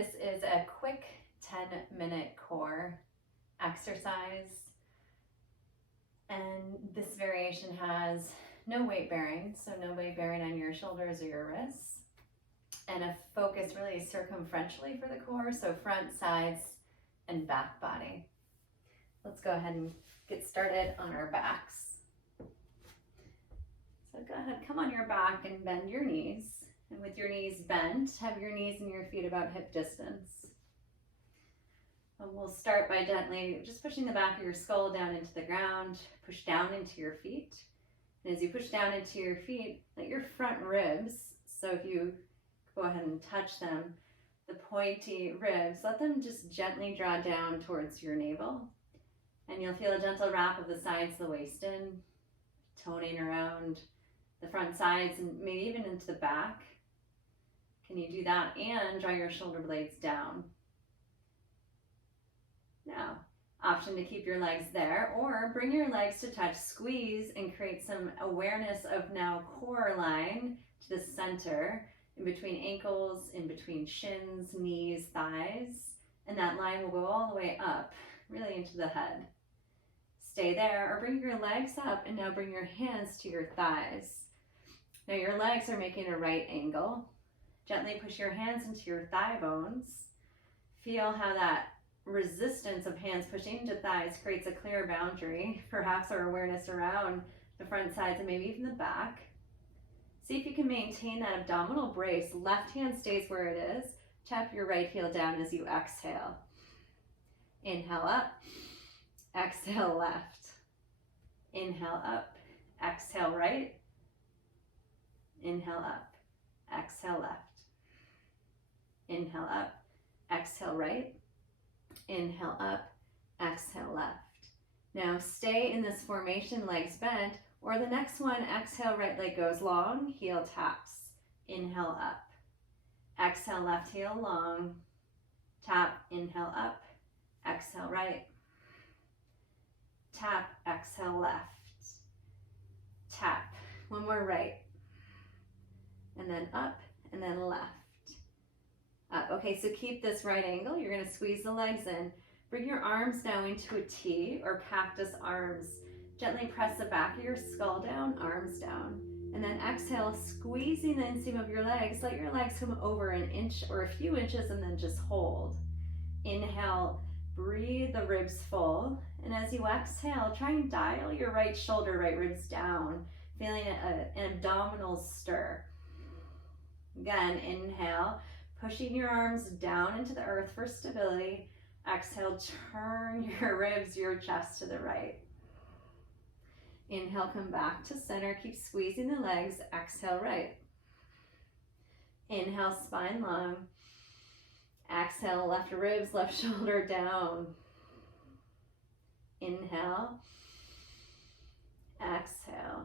This is a quick 10-minute core exercise, and this variation has no weight bearing, so no weight bearing on your shoulders or your wrists, and a focus really circumferentially for the core, so front, sides, and back body. Let's go ahead and get started on our backs. So go ahead, come on your back and bend your knees. And with your knees bent, have your knees and your feet about hip distance. And we'll start by gently just pushing the back of your skull down into the ground, push down into your feet. And as you push down into your feet, let your front ribs, so if you go ahead and touch them, the pointy ribs, let them just gently draw down towards your navel. And you'll feel a gentle wrap of the sides of the waist in, toning around the front sides and maybe even into the back. Can you do that and draw your shoulder blades down? Now, option to keep your legs there or bring your legs to touch, squeeze and create some awareness of now core line to the center, in between ankles, in between shins, knees, thighs, and that line will go all the way up, really into the head. Stay there or bring your legs up and now bring your hands to your thighs. Now your legs are making a right angle. Gently push your hands into your thigh bones. Feel how that resistance of hands pushing into thighs creates a clear boundary, perhaps our awareness around the front sides and maybe even the back. See if you can maintain that abdominal brace. Left hand stays where it is. Tap your right heel down as you exhale. Inhale up, exhale left. Inhale up, exhale right. Inhale up, exhale left. Inhale up, exhale right. Inhale up, exhale left. Now stay in this formation, legs bent, or the next one, exhale, right leg goes long, heel taps. Inhale up. Exhale, left heel long. Tap, inhale up. Exhale, right. Tap, exhale, left. Tap. One more right. And then up, and then left. Up. Okay, so keep this right angle. You're going to squeeze the legs in. Bring your arms now into a T or cactus arms. Gently press the back of your skull down, arms down. And then exhale, squeezing the inseam of your legs. Let your legs come over an inch or a few inches and then just hold. Inhale, breathe the ribs full. And as you exhale, try and dial your right shoulder, right ribs down, feeling an abdominal stir. Again, inhale, pushing your arms down into the earth for stability. Exhale, turn your ribs, your chest to the right. Inhale, come back to center. Keep squeezing the legs. Exhale, right. Inhale, spine long. Exhale, left ribs, left shoulder down. Inhale. Exhale.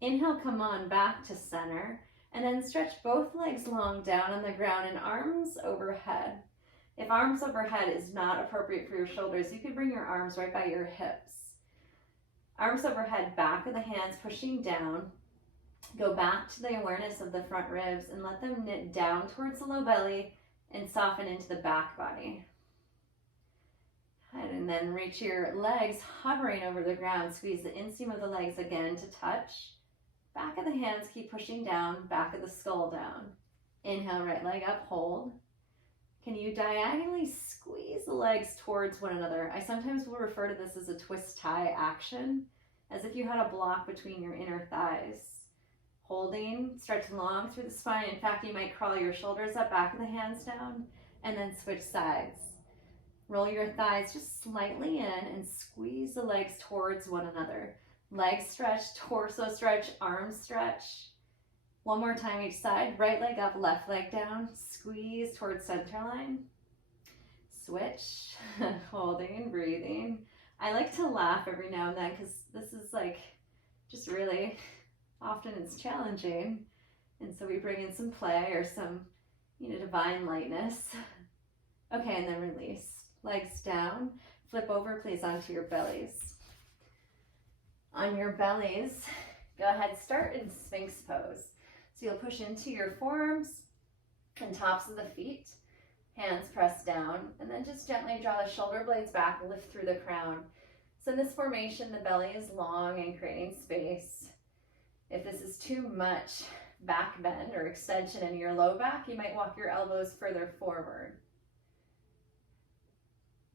Inhale, come on back to center. And then stretch both legs long down on the ground and arms overhead. If arms overhead is not appropriate for your shoulders, you can bring your arms right by your hips. Arms overhead, back of the hands pushing down. Go back to the awareness of the front ribs and let them knit down towards the low belly and soften into the back body. And then reach your legs hovering over the ground. Squeeze the inseam of the legs again to touch. Back of the hands, keep pushing down, back of the skull down. Inhale, right leg up, hold. Can you diagonally squeeze the legs towards one another? I sometimes will refer to this as a twist tie action, as if you had a block between your inner thighs. Holding, stretch long through the spine. In fact, you might crawl your shoulders up, back of the hands down, and then switch sides. Roll your thighs just slightly in and squeeze the legs towards one another. Legs stretch, torso stretch, arms stretch. One more time each side. Right leg up, left leg down. Squeeze towards center line. Switch. Holding, breathing. I like to laugh every now and then because this is like just really, often it's challenging. And so we bring in some play or some, divine lightness. Okay, and then release. Legs down. Flip over, please, onto your bellies. On your bellies, go ahead, start in Sphinx pose. So you'll push into your forearms, And tops of the feet, hands pressed down, and then just gently draw the shoulder blades back, lift through the crown. So in this formation, the belly is long and creating space. If this is too much back bend or extension in your low back, you might walk your elbows further forward.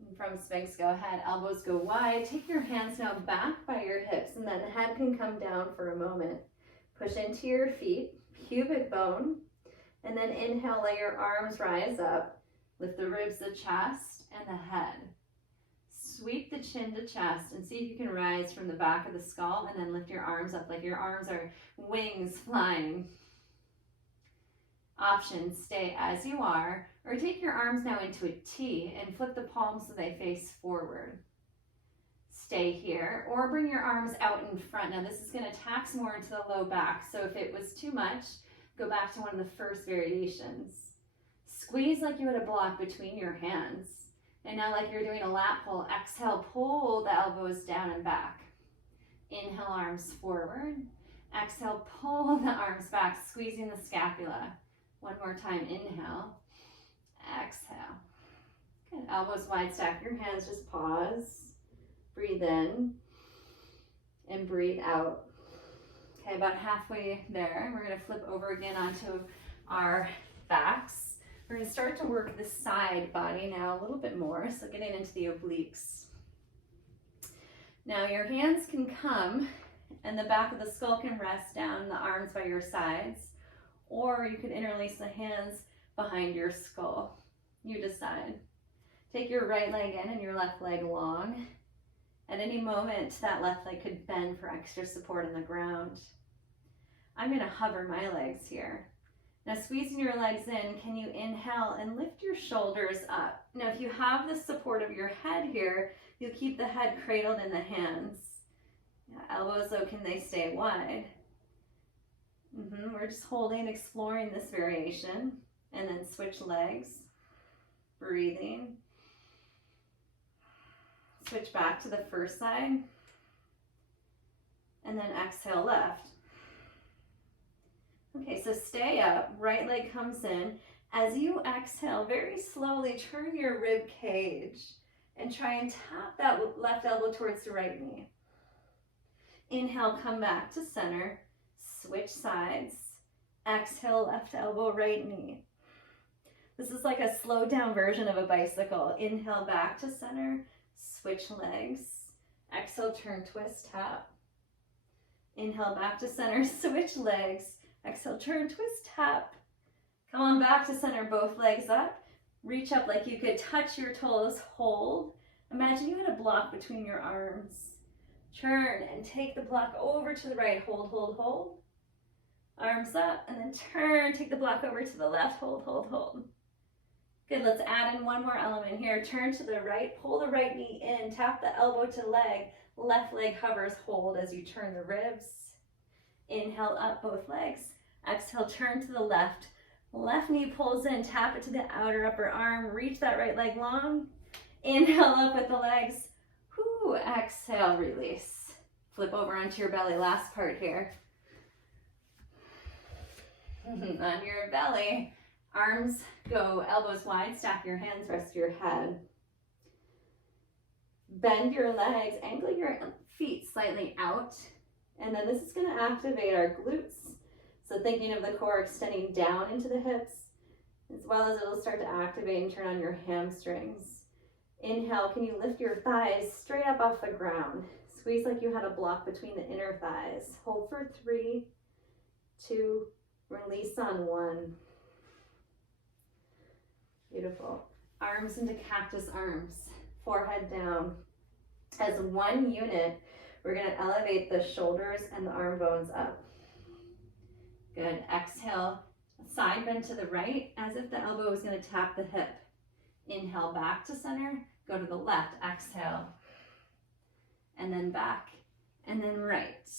And from Sphinx, go ahead, elbows go wide. Take your hands now back by your hips, and then the head can come down for a moment. Push into your feet, pubic bone, and then inhale, let your arms rise up. Lift the ribs, the chest, and the head. Sweep the chin to chest and see if you can rise from the back of the skull, and then lift your arms up like your arms are wings flying. Option, stay as you are, or take your arms now into a T and flip the palms so they face forward. Stay here, or bring your arms out in front. Now this is going to tax more into the low back, so if it was too much, go back to one of the first variations. Squeeze like you had a block between your hands. And now like you're doing a lat pull, exhale, pull the elbows down and back. Inhale, arms forward. Exhale, pull the arms back, squeezing the scapula. One more time, inhale. Exhale. Good, elbows wide, stack your hands, just pause. Breathe in and breathe out. Okay, about halfway there, we're gonna flip over again onto our backs. We're gonna start to work the side body now a little bit more, so getting into the obliques. Now your hands can come and the back of the skull can rest down, the arms by your sides, or you could interlace the hands behind your skull. You decide. Take your right leg in and your left leg long. At any moment, that left leg could bend for extra support on the ground. I'm gonna hover my legs here. Now squeezing your legs in, can you inhale and lift your shoulders up? Now if you have the support of your head here, you'll keep the head cradled in the hands. Elbows though, can they stay wide? We're just holding, exploring this variation, and then switch legs, breathing. Switch back to the first side, and then exhale left. Okay, so stay up, right leg comes in. As you exhale, very slowly turn your rib cage and try and tap that left elbow towards the right knee. Inhale, come back to center, switch sides. Exhale, left elbow, right knee. This is like a slowed down version of a bicycle. Inhale, back to center, switch legs. Exhale, turn, twist, tap. Inhale, back to center, switch legs. Exhale, turn, twist, tap. Come on back to center, both legs up. Reach up like you could touch your toes, hold. Imagine you had a block between your arms. Turn and take the block over to the right, hold, hold, hold. Arms up, and then turn, take the block over to the left, hold, hold, hold. Good, let's add in one more element here. Turn to the right, pull the right knee in, tap the elbow to leg, left leg hovers, hold as you turn the ribs. Inhale up, both legs. Exhale, turn to the left. Left knee pulls in, tap it to the outer upper arm, reach that right leg long. Inhale up with the legs. Whoo, exhale, release. Flip over onto your belly, last part here. On your belly, arms go elbows wide, stack your hands, rest your head. Bend your legs, angle your feet slightly out, and then this is going to activate our glutes. So thinking of the core extending down into the hips, as well as it'll start to activate and turn on your hamstrings. Inhale, can you lift your thighs straight up off the ground? Squeeze like you had a block between the inner thighs. Hold for 3, 2, release on 1. Beautiful. Arms into cactus arms, forehead down. As one unit, we're going to elevate the shoulders and the arm bones up. Good. Exhale, side bend to the right as if the elbow is going to tap the hip. Inhale, back to center, go to the left, exhale, and then back, and then right,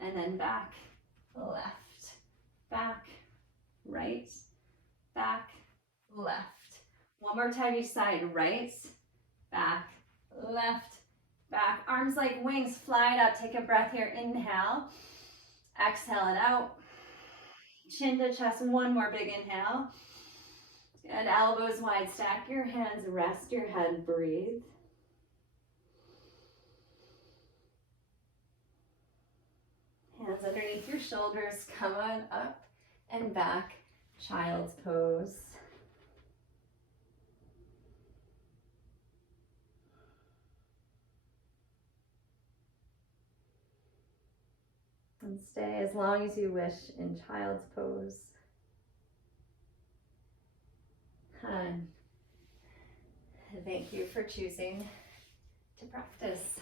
and then back, left, back, right, back, left. One more time each side, right, back, left, back. Arms like wings, fly it up. Take a breath here, inhale, exhale it out. Chin to chest, one more big inhale. And elbows wide, stack your hands, rest your head, breathe. Hands underneath your shoulders, come on up and back, child's pose. And stay as long as you wish in child's pose. And thank you for choosing to practice.